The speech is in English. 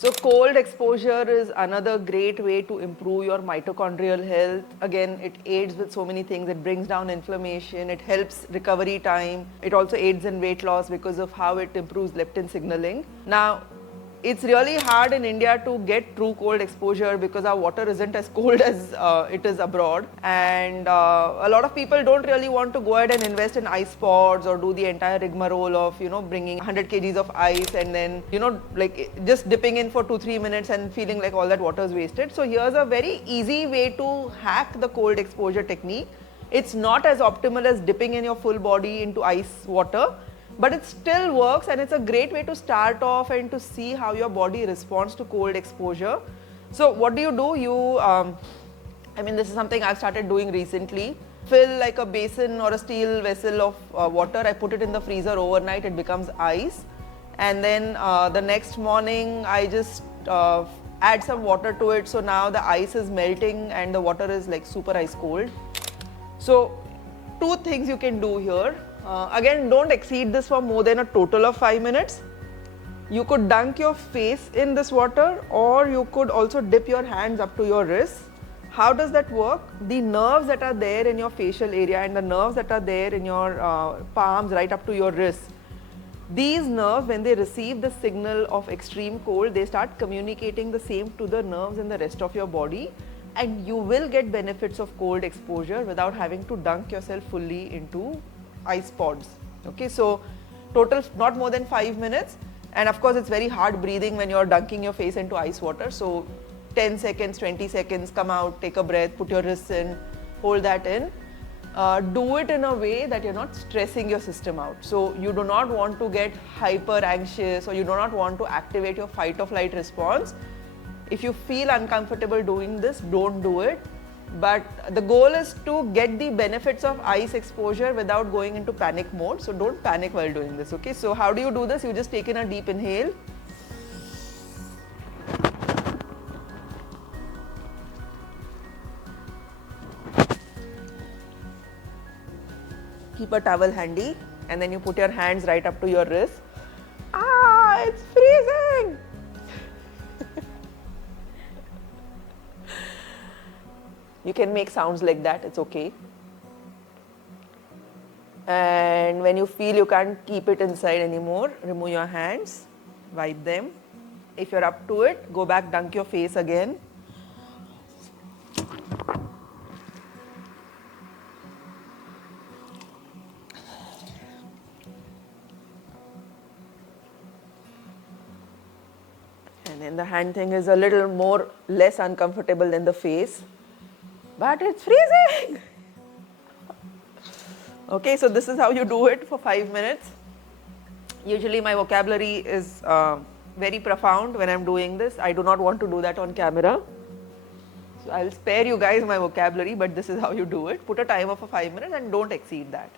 So cold exposure is another great way to improve your mitochondrial health. Again, it aids with so many things. It brings down inflammation, it helps recovery time. It also aids in weight loss because of how it improves leptin signaling. Now, it's really hard in India to get true cold exposure because our water isn't as cold as it is abroad, and a lot of people don't really want to go ahead and invest in ice pods or do the entire rigmarole of bringing 100 kgs of ice and then like just dipping in for 2-3 minutes and feeling like all that water is wasted. So here's a very easy way to hack the cold exposure technique. It's not as optimal as dipping in your full body into ice water, but it still works, and it's a great way to start off and to see how your body responds to cold exposure. So what do? This is something I've started doing recently. Fill like a basin or a steel vessel of water. I put it in the freezer overnight, it becomes ice. And then the next morning I just add some water to it. So now the ice is melting and the water is like super ice cold. So two things you can do here. Again, don't exceed this for more than a total of 5 minutes. You could dunk your face in this water, or you could also dip your hands up to your wrists. How does that work? The nerves that are there in your facial area and the nerves that are there in your palms right up to your wrists, these nerves, when they receive the signal of extreme cold, they start communicating the same to the nerves in the rest of your body, and you will get benefits of cold exposure without having to dunk yourself fully into ice pods. Okay, so total not more than 5 minutes, and of course it's very hard breathing when you're dunking your face into ice water. So 10 seconds, 20 seconds, come out, take a breath, put your wrists in, hold that in. Do it in a way that you're not stressing your system out. So you do not want to get hyper anxious, or you do not want to activate your fight or flight response. If you feel uncomfortable doing this, don't do it. But the goal is to get the benefits of ice exposure without going into panic mode. So don't panic while doing this. Okay, so how do you do this? You just take in a deep inhale. Keep a towel handy, and then you put your hands right up to your wrist. Ah, it's freezing! You can make sounds like that, it's okay. And when you feel you can't keep it inside anymore, remove your hands, wipe them. If you're up to it, go back, dunk your face again. And then the hand thing is a little less uncomfortable than the face. But it's freezing! Okay, so this is how you do it for 5 minutes. Usually my vocabulary is very profound when I'm doing this. I do not want to do that on camera. So I'll spare you guys my vocabulary, but this is how you do it. Put a timer for 5 minutes and don't exceed that.